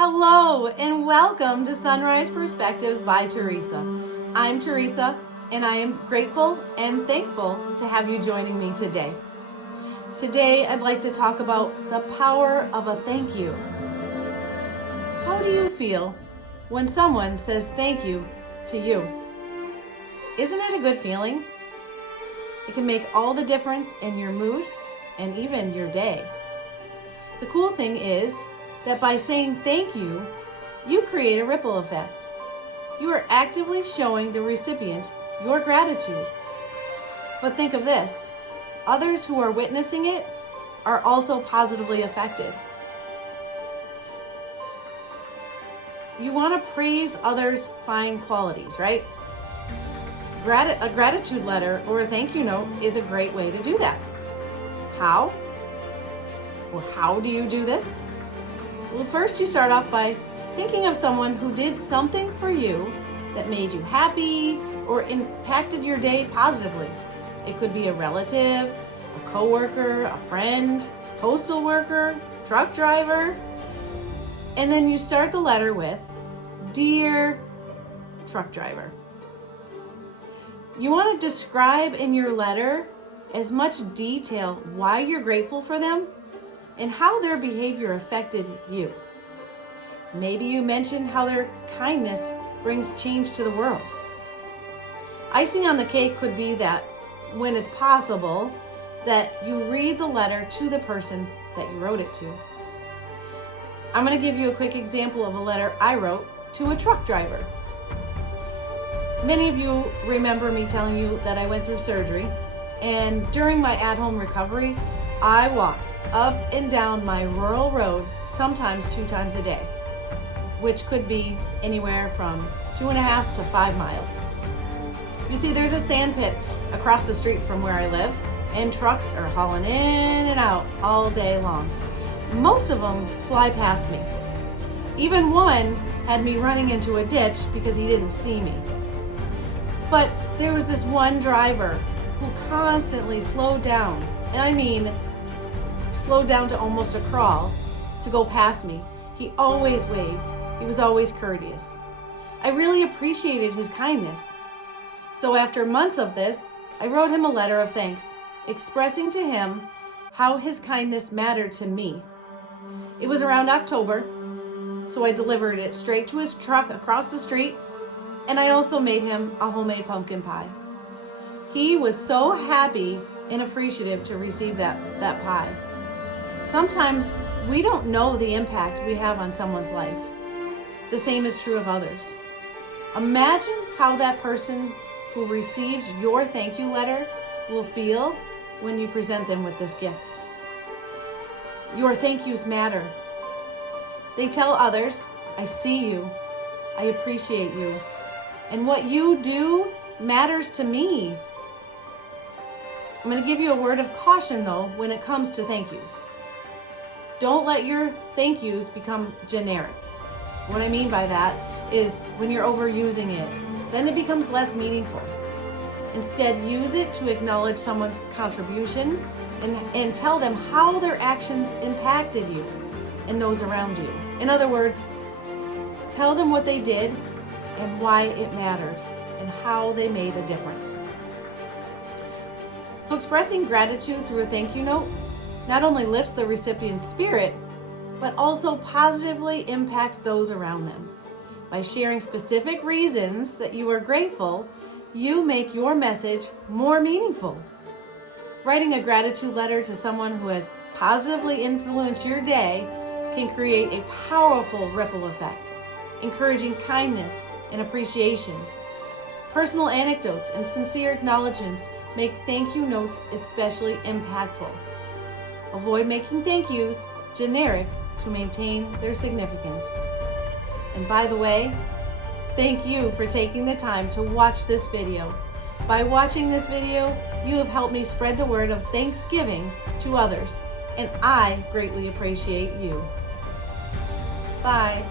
Hello and welcome to Sunrise Perspectives by Teresa. I'm Teresa and I am grateful and thankful to have you joining me today. Today I'd like to talk about the power of a thank you. How do you feel when someone says thank you to you? Isn't it a good feeling? It can make all the difference in your mood and even your day. The cool thing is that by saying thank you, you create a ripple effect. You are actively showing the recipient your gratitude. But think of this, others who are witnessing it are also positively affected. You want to praise others' fine qualities, right? A gratitude letter or a thank you note is a great way to do that. How? Well, how do you do this? Well, first you start off by thinking of someone who did something for you that made you happy or impacted your day positively. It could be a relative, a coworker, a friend, postal worker, truck driver. And then you start the letter with, "Dear truck driver." You want to describe in your letter as much detail why you're grateful for them and how their behavior affected you. Maybe you mention how their kindness brings change to the world. Icing on the cake could be that when it's possible, that you read the letter to the person that you wrote it to. I'm going to give you a quick example of a letter I wrote to a truck driver. Many of you remember me telling you that I went through surgery, and during my at-home recovery, I walked up and down my rural road sometimes 2 times a day, which could be anywhere from 2.5 to 5 miles. You see, there's a sand pit across the street from where I live, and trucks are hauling in and out all day long. Most of them fly past me. Even one had me running into a ditch because he didn't see me. But there was this one driver who constantly slowed down, and I mean slowed down to almost a crawl to go past me. He always waved. He was always courteous. I really appreciated his kindness. So after months of this, I wrote him a letter of thanks, expressing to him how his kindness mattered to me. It was around October, so I delivered it straight to his truck across the street, and I also made him a homemade pumpkin pie. He was so happy and appreciative to receive that pie. Sometimes we don't know the impact we have on someone's life. The same is true of others. Imagine how that person who receives your thank you letter will feel when you present them with this gift. Your thank yous matter. They tell others, "I see you, I appreciate you, and what you do matters to me." I'm going to give you a word of caution though when it comes to thank yous. Don't let your thank yous become generic. What I mean by that is when you're overusing it, then it becomes less meaningful. Instead, use it to acknowledge someone's contribution and tell them how their actions impacted you and those around you. In other words, tell them what they did and why it mattered and how they made a difference. So expressing gratitude through a thank you note not only lifts the recipient's spirit, but also positively impacts those around them. By sharing specific reasons that you are grateful, you make your message more meaningful. Writing a gratitude letter to someone who has positively influenced your day can create a powerful ripple effect, encouraging kindness and appreciation. Personal anecdotes and sincere acknowledgments make thank you notes especially impactful. Avoid making thank yous generic to maintain their significance. And by the way, thank you for taking the time to watch this video. By watching this video, you have helped me spread the word of Thanksgiving to others, and I greatly appreciate you. Bye.